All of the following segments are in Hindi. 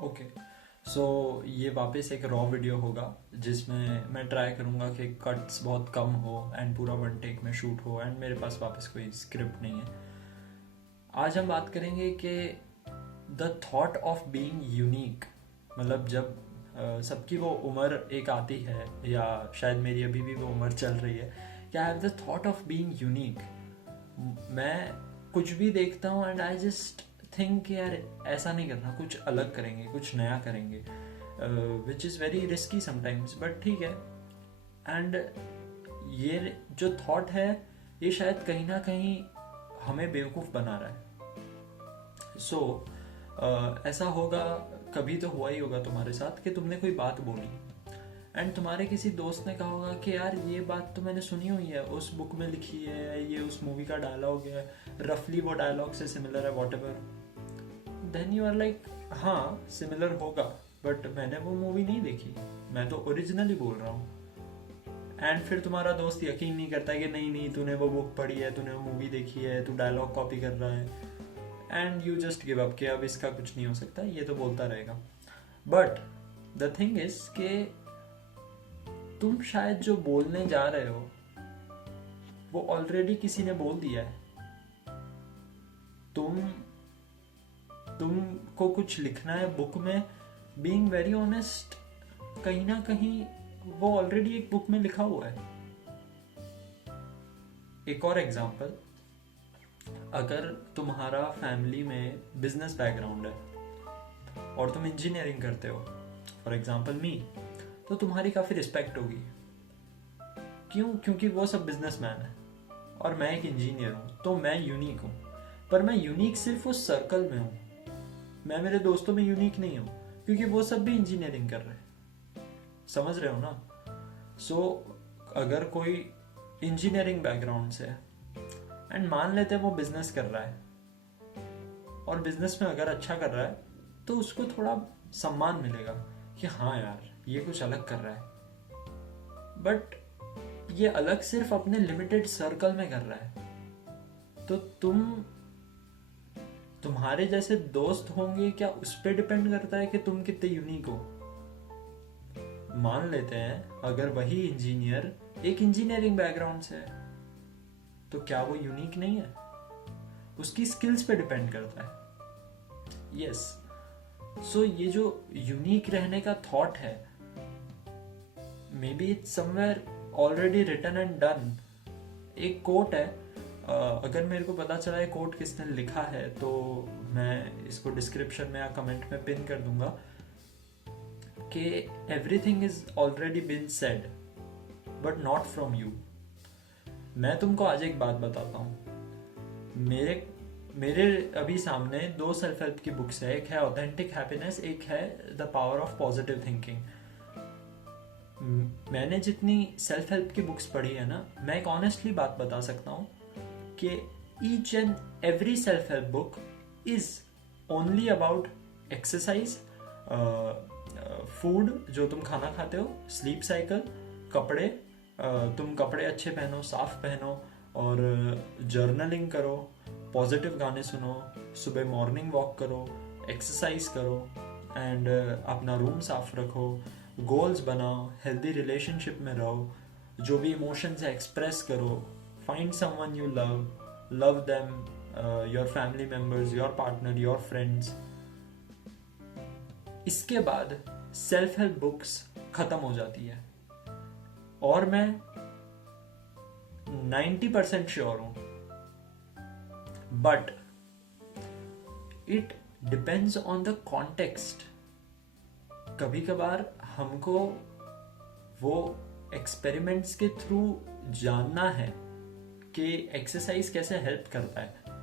ओके, सो ये वापस एक रॉ वीडियो होगा जिसमें मैं ट्राई करूँगा कि कट्स बहुत कम हो एंड पूरा वन टेक में शूट हो, एंड मेरे पास वापस कोई स्क्रिप्ट नहीं है। आज हम बात करेंगे कि the thought of being unique, मतलब जब सबकी वो उम्र एक आती है, या शायद मेरी अभी भी वो उम्र चल रही है, कि I have the thought of being unique. मैं कुछ भी देखता हूँ एंड आई जस्ट थिंक यार ऐसा नहीं करना, कुछ अलग करेंगे, कुछ नया करेंगे, which is very risky sometimes, but ठीक है। एंड ये जो थॉट है ये शायद कहीं ना कहीं हमें बेवकूफ़ बना रहा है। सो ऐसा होगा, कभी तो हुआ ही होगा तुम्हारे साथ कि तुमने कोई बात बोली एंड तुम्हारे किसी दोस्त ने कहा होगा कि यार ये बात तो मैंने सुनी हुई है, उस बुक में लिखी है, ये उस मूवी का डायलॉग है, रफली वो डायलॉग से सिमिलर है, whatever. Then you are like हाँ सिमिलर होगा, बट मैंने वो मूवी नहीं देखी, मैं तो ओरिजिनली बोल रहा हूँ। एंड फिर तुम्हारा दोस्त यकीन नहीं करता है कि नहीं नहीं तूने वो बुक पढ़ी है, तूने वो मूवी देखी है, तू डायलॉग कॉपी कर रहा है, and you just give up कि अब इसका कुछ नहीं हो सकता, ये तो बोलता रहेगा। बट द थिंग इज कि तुम शायद जो बोलने जा रहे हो वो ऑलरेडी किसी ने बोल दिया है। तुम तुमको कुछ लिखना है बुक में, बीइंग वेरी ऑनेस्ट, कहीं ना कहीं वो ऑलरेडी एक बुक में लिखा हुआ है। एक और एग्जांपल, अगर तुम्हारा फैमिली में बिजनेस बैकग्राउंड है और तुम इंजीनियरिंग करते हो, फॉर एग्जांपल मी, तो तुम्हारी काफ़ी रिस्पेक्ट होगी। क्यों? क्योंकि वो सब बिजनेसमैन है और मैं एक इंजीनियर हूँ, तो मैं यूनिक हूँ। पर मैं यूनिक सिर्फ उस सर्कल में हूँ, मैं मेरे दोस्तों में यूनिक नहीं हूँ, क्योंकि वो सब भी इंजीनियरिंग कर रहे हैं। समझ रहे हो ना? सो अगर कोई इंजीनियरिंग बैकग्राउंड से है एंड मान लेते हैं वो बिजनेस कर रहा है, और बिजनेस में अगर अच्छा कर रहा है तो उसको थोड़ा सम्मान मिलेगा कि हाँ यार ये कुछ अलग कर रहा है। बट ये अलग सिर्फ अपने लिमिटेड सर्कल में कर रहा है, तो तुम्हारे जैसे दोस्त होंगे क्या, उस पर डिपेंड करता है कि तुम कितने यूनिक हो। मान लेते हैं अगर वही इंजीनियर एक इंजीनियरिंग बैकग्राउंड से है, तो क्या वो यूनिक नहीं है? उसकी स्किल्स पे डिपेंड करता है। यस, सो ये जो यूनिक रहने का थॉट है, maybe it's somewhere already written and done. एक कोट है, अगर मेरे को पता चला है कोट किसने लिखा है तो मैं इसको डिस्क्रिप्शन में या कमेंट में पिन कर दूंगा, कि everything is already been said but not from you. मैं तुमको आज एक बात बताता हूँ, मेरे मेरे अभी सामने दो सेल्फ हेल्प की बुक्स है, एक है ऑथेंटिक हैप्पीनेस, एक है the power of positive thinking. मैंने जितनी सेल्फ हेल्प की बुक्स पढ़ी है ना, मैं एक ऑनेस्टली बात बता सकता हूँ कि each and every self help book is only about exercise, food जो तुम खाना खाते हो, स्लीप साइकिल, कपड़े, तुम कपड़े अच्छे पहनो, साफ पहनो, और जर्नलिंग करो, पॉजिटिव गाने सुनो, सुबह मॉर्निंग वॉक करो, एक्सरसाइज करो, एंड अपना रूम साफ रखो, गोल्स बनाओ, हेल्दी रिलेशनशिप में रहो, जो भी इमोशंस है एक्सप्रेस करो, find someone you love, love them, your family members, your partner, your friends. इसके बाद सेल्फ हेल्प बुक्स खत्म हो जाती है, और मैं 90% श्योर हूं, but it depends on the context. कभी कभार हमको वो एक्सपेरिमेंट्स के थ्रू जानना है कि एक्सरसाइज कैसे हेल्प करता है।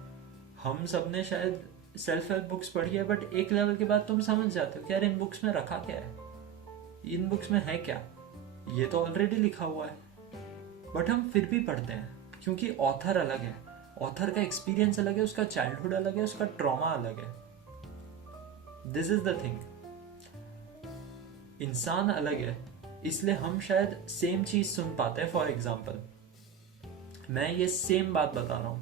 हम सब ने शायद सेल्फ हेल्प बुक्स पढ़ी है, बट एक लेवल के बाद तुम समझ जाते हो कि यार इन बुक्स में रखा क्या है, इन बुक्स में है क्या, ये तो ऑलरेडी लिखा हुआ है। बट हम फिर भी पढ़ते हैं क्योंकि ऑथर अलग है, ऑथर का एक्सपीरियंस अलग है, उसका चाइल्डहुड अलग है, उसका ट्रॉमा अलग है। दिस इज द थिंग, इंसान अलग है, इसलिए हम शायद सेम चीज सुन पाते हैं। फॉर एग्जाम्पल, मैं ये सेम बात बता रहा हूं,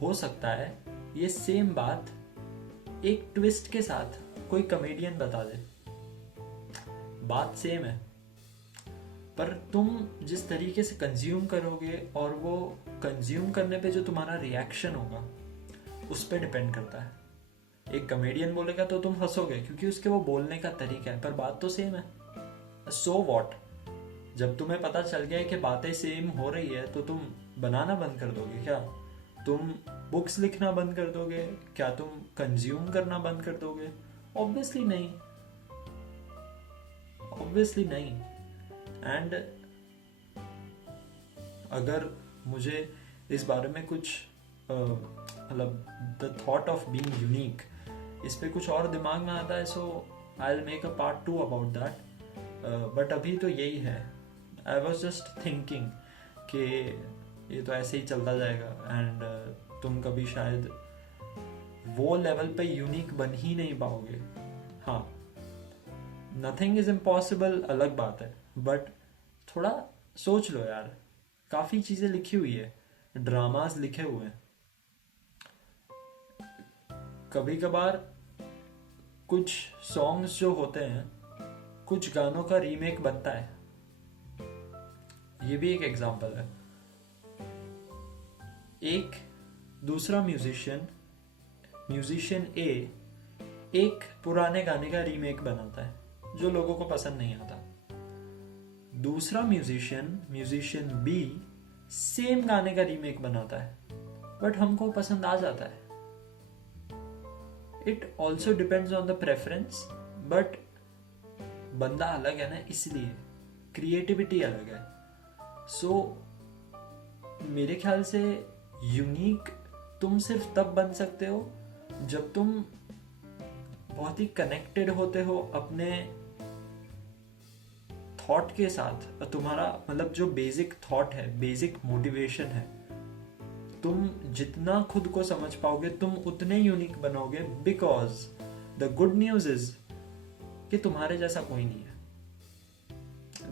हो सकता है ये सेम बात एक ट्विस्ट के साथ कोई कॉमेडियन बता दे, बात सेम है, पर तुम जिस तरीके से कंज्यूम करोगे और वो कंज्यूम करने पे जो तुम्हारा रिएक्शन होगा उस पर डिपेंड करता है। एक कॉमेडियन बोलेगा तो तुम हंसोगे क्योंकि उसके वो बोलने का तरीका है, पर बात तो सेम है। सो वॉट, जब तुम्हें पता चल गया है कि बातें सेम हो रही है तो तुम बनाना बंद कर दोगे क्या? तुम बुक्स लिखना बंद कर दोगे क्या? तुम कंज्यूम करना बंद कर दोगे? ऑब्वियसली नहीं, ऑब्वियसली नहीं। एंड अगर मुझे इस बारे में कुछ मतलब the thought of being unique, इस पे कुछ और दिमाग में आता है, so I will make a part 2 about that. But अभी तो यही है। आई वॉज जस्ट थिंकिंग कि ये तो ऐसे ही चलता जाएगा एंड तुम कभी शायद वो लेवल पे यूनिक बन ही नहीं पाओगे। हाँ, नथिंग इज इम्पॉसिबल अलग बात है, बट थोड़ा सोच लो यार, काफी चीजें लिखी हुई है, ड्रामास लिखे हुए हैं। कभी कभार कुछ सॉन्ग्स जो होते हैं, कुछ गानों का रीमेक बनता है, ये भी एक एग्जांपल है। एक दूसरा म्यूजिशियन ए एक पुराने गाने का रीमेक बनाता है जो लोगों को पसंद नहीं आता। दूसरा म्यूजिशियन बी सेम गाने का रीमेक बनाता है बट हमको पसंद आ जाता है। It also depends on the preference, but बंदा अलग है ना, इसलिए क्रिएटिविटी अलग है। सो मेरे ख्याल से यूनिक तुम सिर्फ तब बन सकते हो जब तुम बहुत ही कनेक्टेड होते हो अपने थॉट के साथ। तुम्हारा मतलब जो बेसिक थॉट है, बेसिक मोटिवेशन है, तुम जितना खुद को समझ पाओगे तुम उतने यूनिक बनोगे। Because the good news is कि तुम्हारे जैसा कोई नहीं है।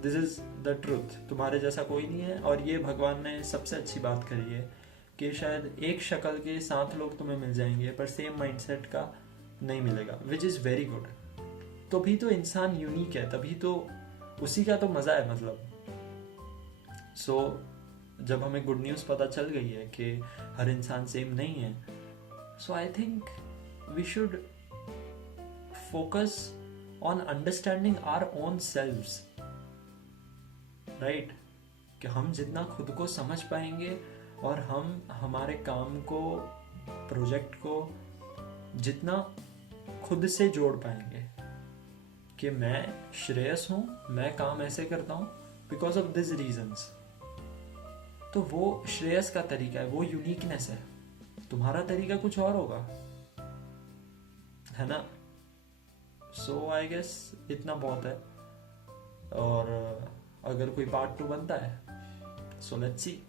दिस इज द ट्रूथ, तुम्हारे जैसा कोई नहीं है। और ये भगवान ने सबसे अच्छी बात करी है कि शायद एक शक्ल के 7 लोग तुम्हें मिल जाएंगे पर सेम माइंडसेट का नहीं मिलेगा, विच इज वेरी गुड। तभी तो इंसान यूनिक है, तभी तो उसी का तो मजा है मतलब। सो जब हमें गुड न्यूज पता चल गई है कि हर इंसान सेम नहीं है, so I think we should focus on understanding our own selves, right? कि हम जितना खुद को समझ पाएंगे और हम हमारे काम को, प्रोजेक्ट को जितना खुद से जोड़ पाएंगे कि मैं श्रेयस हूं, मैं काम ऐसे करता हूं बिकॉज ऑफ दिस रीजंस, तो वो श्रेयस का तरीका है, वो यूनिकनेस है। तुम्हारा तरीका कुछ और होगा, है ना? सो आई गेस इतना बहुत है। और अगर कोई पार्ट 2 बनता है, सो लेट्स सी।